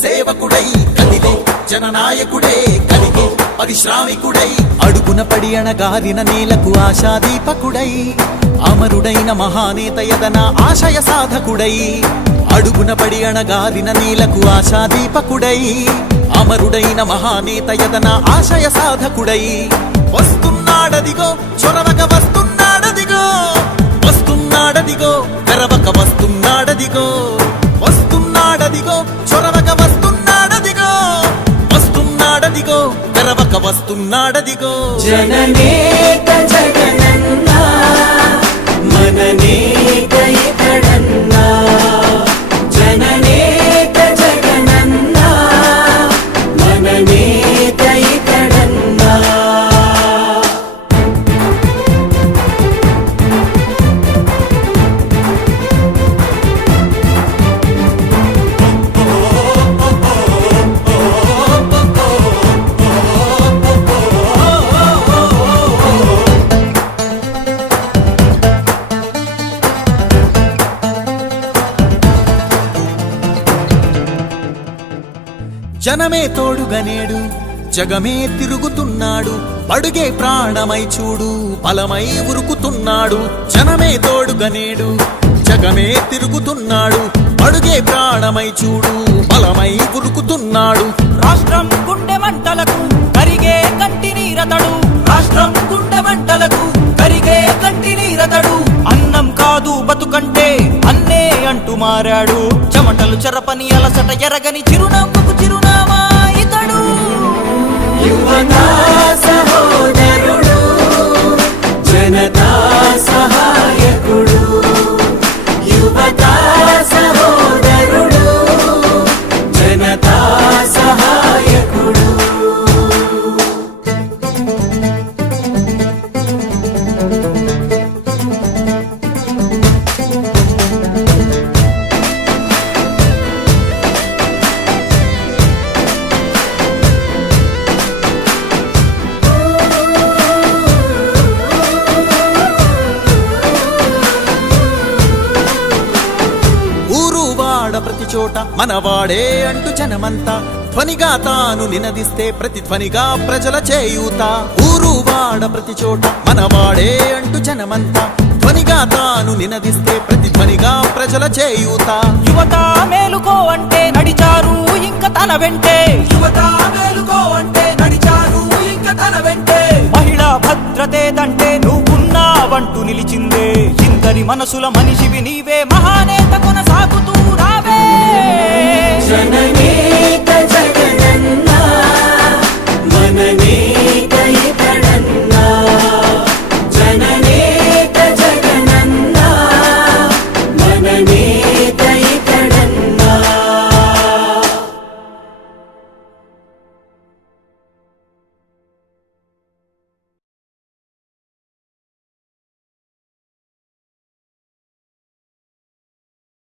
సేవకుడై కదిలే జననాయకుడే కలిగే పరిశ్రామికుడై అడుగున పడి అణగారిన నేలకు ఆశాదీపకుడై అమరుడైన మహానేత యదన ఆశయ సాధకుడై అడుగున పడి అణగారిన నేలకు ఆశాదీపకుడై అమరుడైన మహానేత యదన ఆశయ సాధకుడై వస్తున్నాడదిగో చొరవక వస్తున్నాడదిగో వస్తున్నాడదిగో తెరవక వస్తున్నాడదిగో వస్తున్నాడదిగో చొరవక వస్తున్నాడదిగో వస్తున్నాడదిగో తెరవక వస్తున్నాడదిగో జననేత జగనన్న మననేత ఇతడన్న జననేత జగనన్న మననేత ఇతడన్న జనమే తోడుగనేడు జగమే తిరుగుతున్నాడు అడుగే ప్రాణమై చూడు బలమై ఉరుకుతున్నాడు జనమే తోడుగనేడు జగమే తిరుగుతున్నాడు అడుగే ప్రాణమై చూడు బలమై ఉరుకుతున్నాడు రాష్ట్రం గుండె మంటలకు కరిగే కంటి నీరతడు రాష్ట్రం గుండె మంటలకు కరిగే కంటి నీరతడు అన్నం కాదు బతుకంటే అన్నే అంటూ మారాడు చెమటలు చెరపని అలసట ఎరగని చిరునవ్వుకు చిరునామా ఇతడు యువతా సహోదరుడు జనతా సహాయకుడు యువతా సహోదరుడు జనతా సహాయకుడు ప్రతి చోట మనవాడే అంటూ జనమంతా ధ్వనిగా తాను నినదిస్తే ప్రతిధ్వనిగా ప్రజల చేయూత ఊరు వాడ ప్రతి చోట మనవాడే అంటూ జనమంతా ధ్వనిగా తాను నినదిస్తే ప్రతిధ్వనిగా ప్రజల చేయూత యువత మేలుకో అంటే నడిచారు ఇంకా తన వెంటే యువత మేలుకో అంటే నడిచారు ఇంకా తన వెంటే మహిళా భద్రతేదంటే నువ్వున్నావంటూ నిలిచిందే ఇందరి మనసుల మనిషివి నీవే మహానేత కొన